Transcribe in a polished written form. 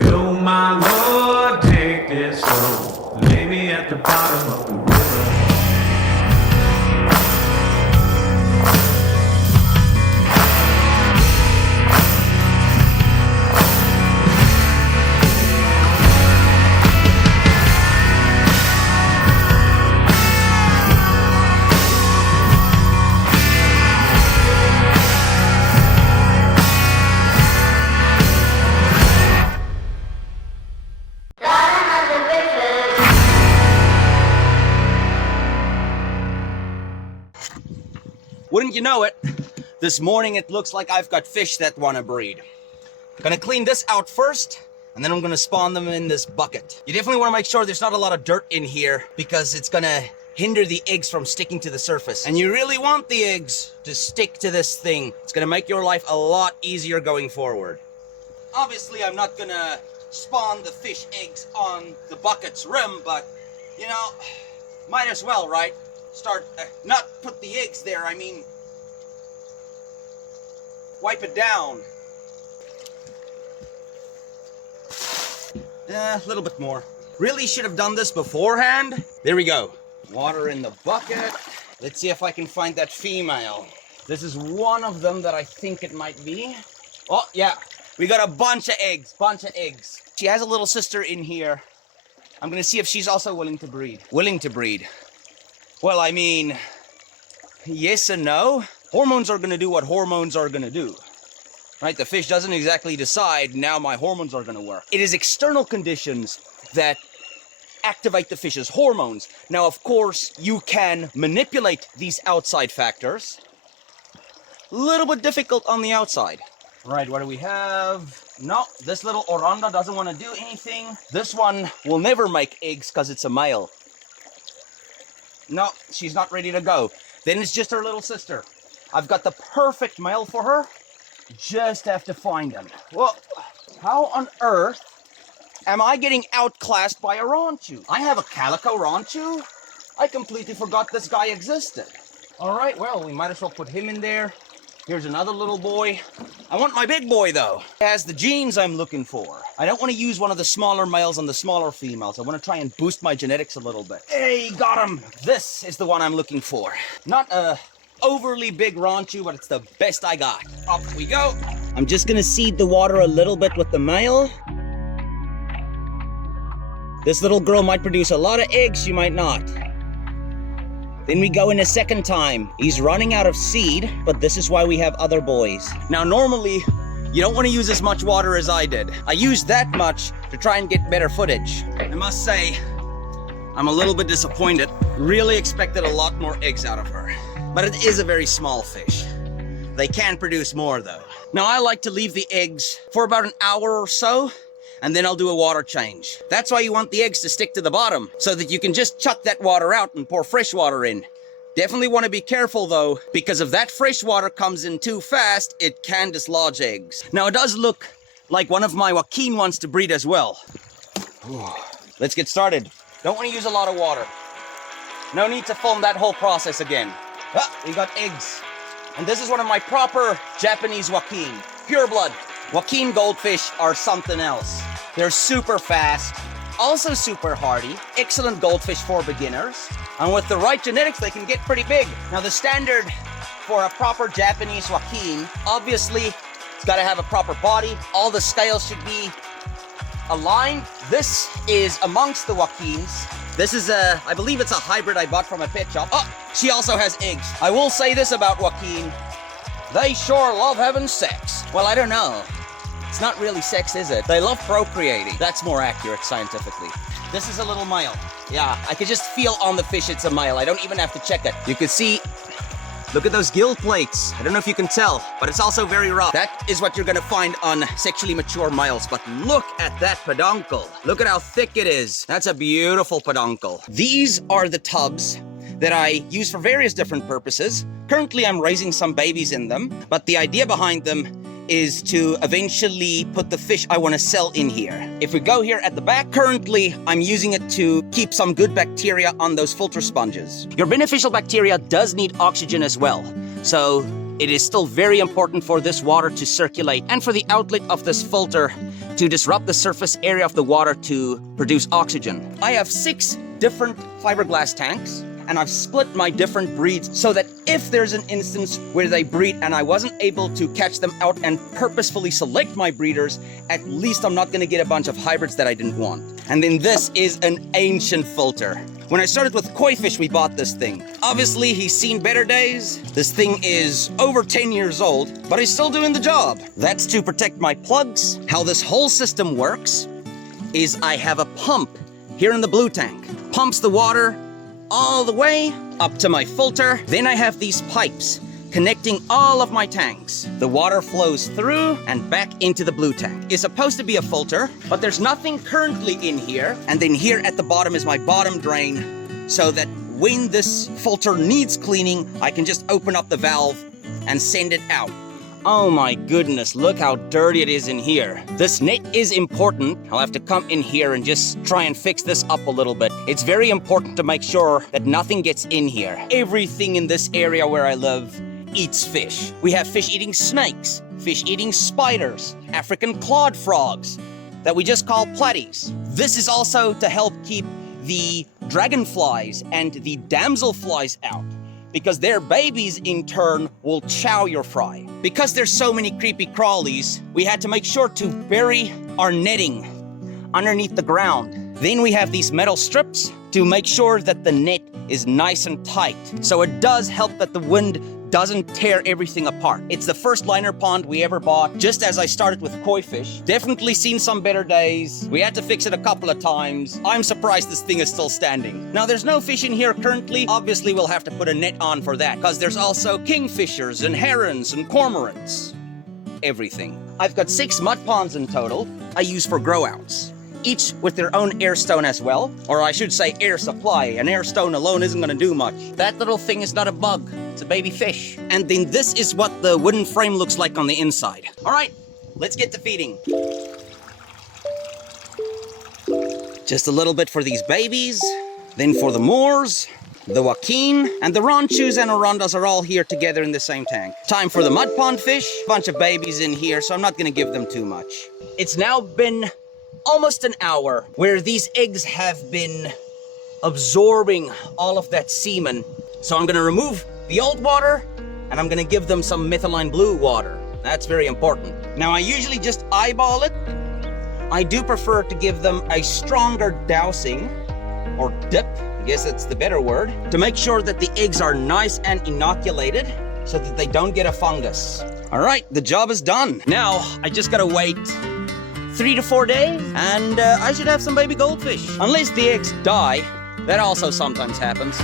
Oh my Lord, take it slow. Lay me at the bottom of the river. Wouldn't you know it, this morning it looks like I've got fish that want to breed. Gonna clean this out first, and then I'm gonna spawn them in this bucket. You definitely want to make sure there's not a lot of dirt in here because it's gonna hinder the eggs from sticking to the surface. And you really want the eggs to stick to this thing. It's gonna make your life a lot easier going forward. Obviously, I'm not gonna spawn the fish eggs on the bucket's rim, but, you know, might as well, right? Start, not put the eggs there, I mean, wipe it down. A little bit more. Really should have done this beforehand. There we go. Water in the bucket. Let's see if I can find that female. This is one of them that I think it might be. Oh, yeah. We got a bunch of eggs, She has a little sister in here. I'm gonna see if she's also willing to breed. Well, I mean, yes and no. Hormones are gonna do what hormones are gonna do. Right? The fish doesn't exactly decide, now my hormones are gonna work. It is external conditions that activate the fish's hormones. Now, of course, you can manipulate these outside factors. A little bit difficult on the outside. Right, what do we have? No, this little oranda doesn't want to do anything. This one will never make eggs because it's a male. No, she's not ready to go. Then it's just her little sister. I've got the perfect male for her. Just have to find him. Well, how on earth am I getting outclassed by a ranchu? I have a calico ranchu? I completely forgot this guy existed. All right, well, we might as well put him in there. Here's another little boy. I want my big boy, though. He has the genes I'm looking for. I don't want to use one of the smaller males on the smaller females. I want to try and boost my genetics a little bit. Hey, got him. This is the one I'm looking for. Not a overly big ranchu, but it's the best I got. Up we go. I'm just going to seed the water a little bit with the male. This little girl might produce a lot of eggs, she might not. Then we go in a second time. He's running out of seed, but this is why we have other boys. Now, normally, you don't want to use as much water as I did. I used that much to try and get better footage. I must say, I'm a little bit disappointed. Really expected a lot more eggs out of her. But it is a very small fish. They can produce more, though. Now, I like to leave the eggs for about an hour or so, and then I'll do a water change. That's why you want the eggs to stick to the bottom, so that you can just chuck that water out and pour fresh water in. Definitely want to be careful though, because if that fresh water comes in too fast, it can dislodge eggs. Now it does look like one of my Wakin wants to breed as well. Let's get started. Don't want to use a lot of water. No need to film that whole process again. Ah, we got eggs. And this is one of my proper Japanese Wakin. Pure blood. Wakin goldfish are something else. They're super fast, also super hardy, excellent goldfish for beginners, and with the right genetics, they can get pretty big. Now, the standard for a proper Japanese Wakin, obviously, it's got to have a proper body. All the scales should be aligned. This is amongst the Wakins. This is I believe it's a hybrid I bought from a pet shop. Oh, she also has eggs. I will say this about Wakin. They sure love having sex. Well, I don't know. It's not really sex, is it? They love procreating. That's more accurate scientifically. This is a little male. Yeah, I could just feel on the fish it's a male. I don't even have to check it. You can see, look at those gill plates. I don't know if you can tell, but it's also very rough. That is what you're gonna find on sexually mature males, but look at that peduncle. Look at how thick it is. That's a beautiful peduncle. These are the tubs that I use for various different purposes. Currently, I'm raising some babies in them, but the idea behind them is to eventually put the fish I want to sell in here. If we go here at the back, currently I'm using it to keep some good bacteria on those filter sponges. Your beneficial bacteria does need oxygen as well. So it is still very important for this water to circulate and for the outlet of this filter to disrupt the surface area of the water to produce oxygen. I have 6 different fiberglass tanks, and I've split my different breeds so that if there's an instance where they breed and I wasn't able to catch them out and purposefully select my breeders, at least I'm not gonna get a bunch of hybrids that I didn't want. And then this is an ancient filter. When I started with koi fish, we bought this thing. Obviously, he's seen better days. This thing is over 10 years old, but he's still doing the job. That's to protect my plugs. How this whole system works is I have a pump here in the blue tank. Pumps the water all the way up to my filter. Then I have these pipes connecting all of my tanks. The water flows through and back into the blue tank. It's supposed to be a filter, but there's nothing currently in here. And then here at the bottom is my bottom drain, so that when this filter needs cleaning, I can just open up the valve and send it out. Oh my goodness, look how dirty it is in here. This net is important. I'll have to come in here and just try and fix this up a little bit. It's very important to make sure that nothing gets in here. Everything in this area where I live eats fish. We have fish eating snakes, fish eating spiders, African clawed frogs that we just call platies. This is also to help keep the dragonflies and the damselflies out, because their babies in turn will chow your fry. Because there's so many creepy crawlies, we had to make sure to bury our netting underneath the ground. Then we have these metal strips to make sure that the net is nice and tight. So it does help that the wind doesn't tear everything apart. It's the first liner pond we ever bought, just as I started with koi fish. Definitely seen some better days. We had to fix it a couple of times. I'm surprised this thing is still standing. Now, there's no fish in here currently. Obviously, we'll have to put a net on for that, because there's also kingfishers and herons and cormorants. Everything. I've got 6 mud ponds in total I use for grow outs, each with their own air stone as well, or I should say air supply. An air stone alone isn't gonna do much. That little thing is not a bug, it's a baby fish. And then this is what the wooden frame looks like on the inside. All right, let's get to feeding. Just a little bit for these babies, then for the Moors, the Wakin, and the Ranchus and Orondas are all here together in the same tank. Time for the mud pond fish. Bunch of babies in here, so I'm not gonna give them too much. It's now been almost an hour where these eggs have been absorbing all of that semen. So I'm gonna remove the old water and I'm gonna give them some methylene blue water. That's very important. Now, I usually just eyeball it. I do prefer to give them a stronger dousing or dip, I guess that's the better word, to make sure that the eggs are nice and inoculated so that they don't get a fungus. All right, the job is done. Now, I just gotta wait 3 to 4 days, and I should have some baby goldfish. Unless the eggs die, that also sometimes happens.